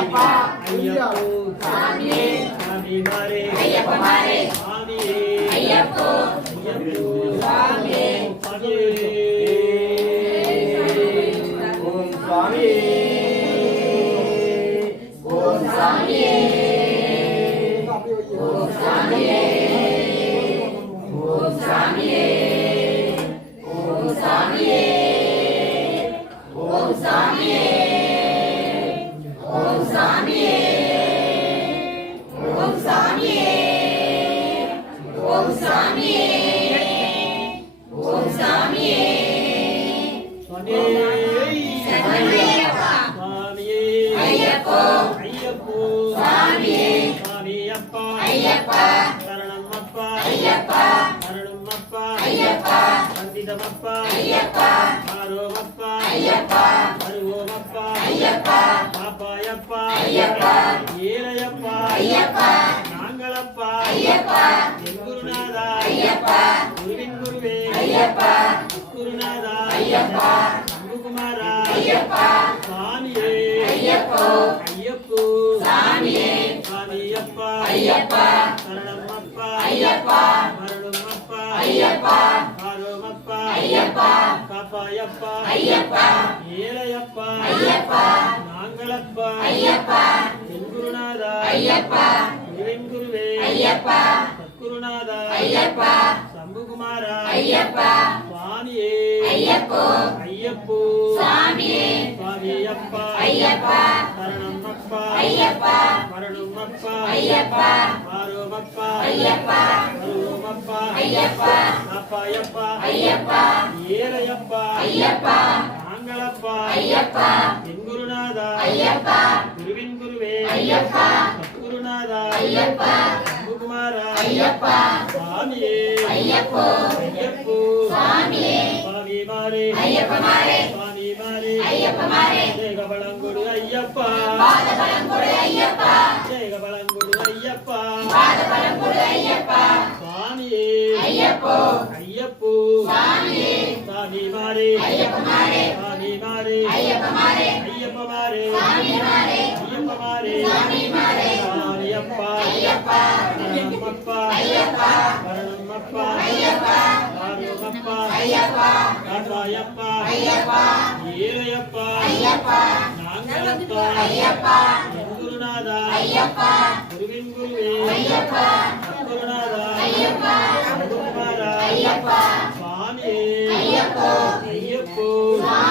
ஐயப்பா ஐயப்போ சாமியே சாமிமாரே ஐயப்பமாரே சாமியே ஐயப்போ ஐயப்போ சாமியே சாமியே ஓம் சுவாமியே ஓம் சாமியே ஓம் சாமியே ஓம் சாமியே ஓம் சாமியே ஓம் சாமியே ஓம் சாமியே ஓம் சாமியே ஓம் சாமியே ஓம் சாமியே சரணமையப்பா சுவாமியே ஐயப்போ ஐயப்போ சாமியே சாமியப்பா ஐயப்பா சரணமப்பா ஐயப்பா அருளுமப்பா ஐயப்பா வந்திதமப்பா ஐயப்பா ஆரோமப்பா ஐயப்பா அருவோமப்பா ஐயப்பா பாப்பாயப்பா ஐயப்பா ஏழையப்பா ஐயப்பா நாங்களப்பா ஐயப்பா என் குருநாதா ஐயப்பா குருவின் குருவே ஐயப்பா குருநாதா ஐயப்பா குருகுமாரா ஐயப்பா சாமியே ஐயப்போ ஐயப்போ சாமியே சாமியப்பா ஐயப்பா சரணமப்பா ஐயப்பா மருளுமப்பா ஐயப்பா ஆரோமப்பா ஐயப்பா காப்பாயப்பா ஐயப்பா ஏழையப்பா ஐயப்பா நாங்களப்பா ஐயப்பா என் குருநாதா ஐயப்பா குருவின் குருவே ஐயப்பா சத்குருநாதா ஐயப்பா சம்புகுமாரா ஐயப்பா சுவாமியே ஐயப்போ ஐயப்போ சாமியே சுவாமியப்பா ஐயப்பா சரணமப்பா ஐயப்பா மருளுமப்பா ஐயப்பா ஆரோமப்பா ஐயப்பா அருளுமப்பா ஐயப்பா காப்பாயப்பா ஐயப்பா ஏழையப்பா ஐயப்பா நாங்களப்பா ஐயப்பா என் குருநாதா ஐயப்பா குருவின் குருவே ஐயப்பா சத்குருநாதா ஐயப்பா சம்புகுமாரா ஐயப்பா சுவாமியே ஐயப்போ ஐயப்போ சாமியே சுவாமிமாரே ஐயப்பமாரே சுவாமிமாரே ஐயப்பமாரே ஜெயகபலங்குடு ஐயப்பா பாதபலம் கொடு ஐயப்பா ஜெயகபலங்குடு ஐயப்பா பாதபலம் கொடு ஐயப்பா சுவாமியே ஐயப்போ ஐயப்போ சாமியே சுவாமிமாரே ஐயப்பமாரே சுவாமிமாரே ஐயப்பமாரே ஐயப்பமாரே சாமிமாரே ஐயப்பமாரே சாமிமாரே சுவாமியப்பா ஐயப்பா சரணமப்பா ஐயப்பா சரணமப்பா ஐயப்பா ஆரோமப்பா ஐயப்பா காப்பாயப்பா ஐயப்பா ஏழையப்பா ஐயப்பா நாங்களப்பா ஐயப்பா என் குருநாதா ஐயப்பா குருவின் குருவே ஐயப்பா குருநாதா ஐயப்பா சம்புகுமாரா ஐயப்பா சுவாமியே ஐயப்போ ஐயப்போ